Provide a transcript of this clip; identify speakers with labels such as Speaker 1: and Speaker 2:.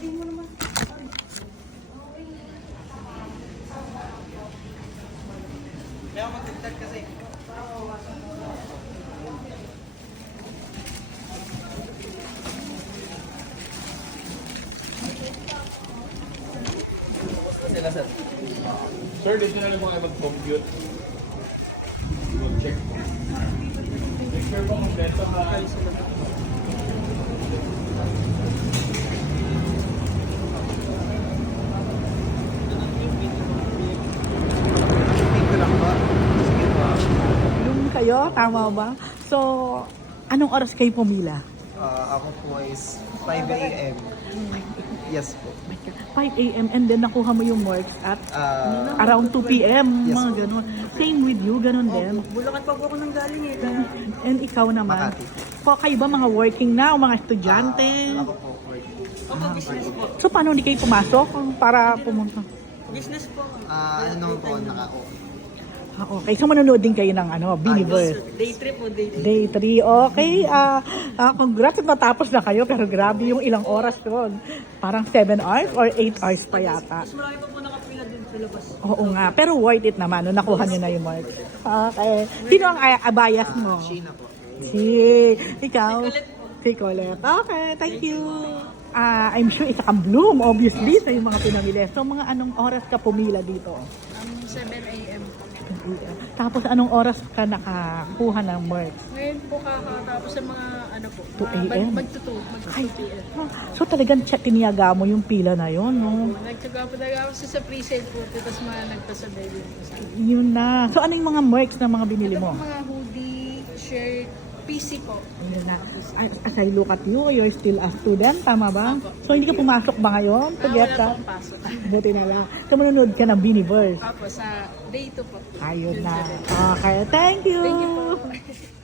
Speaker 1: Kaya ako mag-tag kasi. Sila sir.
Speaker 2: Sir, dito na lang mga mag-compute. Check. Make sure po kompleto na.
Speaker 3: Yung kayo, tama ba? So, anong oras kayo pumila?
Speaker 1: Ako po is 5 a.m. Yes po.
Speaker 3: 5 a.m. and then nakuha mo yung marks at around 2 p.m.
Speaker 1: Yes,
Speaker 3: mga
Speaker 1: po.
Speaker 3: ganun. Same with you, ganun din.
Speaker 4: Bulacan pa po ako nang galing eh. Kaya
Speaker 3: And ikaw naman.
Speaker 1: Makati.
Speaker 3: Po, kayo ba mga working na o mga estudyante?
Speaker 1: Ako po. Work.
Speaker 4: business po.
Speaker 3: So, paano hindi kayo pumasok para pumunta?
Speaker 4: Business po.
Speaker 1: Ano naman po, naka-off.
Speaker 3: Okay, so manonood din kayo ng Biniverse.
Speaker 4: Day trip po, day trip.
Speaker 3: Day 3, okay. Congrats at matapos na kayo, pero grabe yung ilang oras yun. Parang 7 hours or 8 hours pa yata.
Speaker 4: Mas marami pa po nakapila din sa labas.
Speaker 3: Oo nga, pero worth it naman, no? Nakuha nyo na yung marks. Okay. Sino ang abayas mo?
Speaker 1: Sheena po.
Speaker 3: Si, ikaw? Si Colette. Okay, thank you. I'm sure isa kang bloom, obviously, sa yung mga pinamili. So, mga anong oras ka pumila dito?
Speaker 5: 7 a.m.
Speaker 3: Tapos, anong oras ka nakakuha ng marks?
Speaker 5: Ngayon po kakatapos sa mga ano po,
Speaker 3: 2 a.m.?
Speaker 5: Magtutu p.m.
Speaker 3: So, talagang tiniyaga mo yung pila na yon, no?
Speaker 5: Nagtsaga po talaga ako sa pre-sale po, tapos mga nagpasabay din po sa akin.
Speaker 3: Yun na. So, ano yung mga marks na mga binili
Speaker 5: Ito
Speaker 3: mo?
Speaker 5: po mga hoodie, shirt, PC po.
Speaker 3: Yun na. As I look at you, you're still a student, tama ba?
Speaker 5: Opo.
Speaker 3: So, hindi ka pumasok ba ngayon? To get
Speaker 5: Wala
Speaker 3: that?
Speaker 5: pong pasok.
Speaker 3: Buti na lang. So, manonood ka ng Biniverse.
Speaker 5: Opo, sa day 2 po.
Speaker 3: Ayun na. Okay, thank you.
Speaker 5: Thank you po.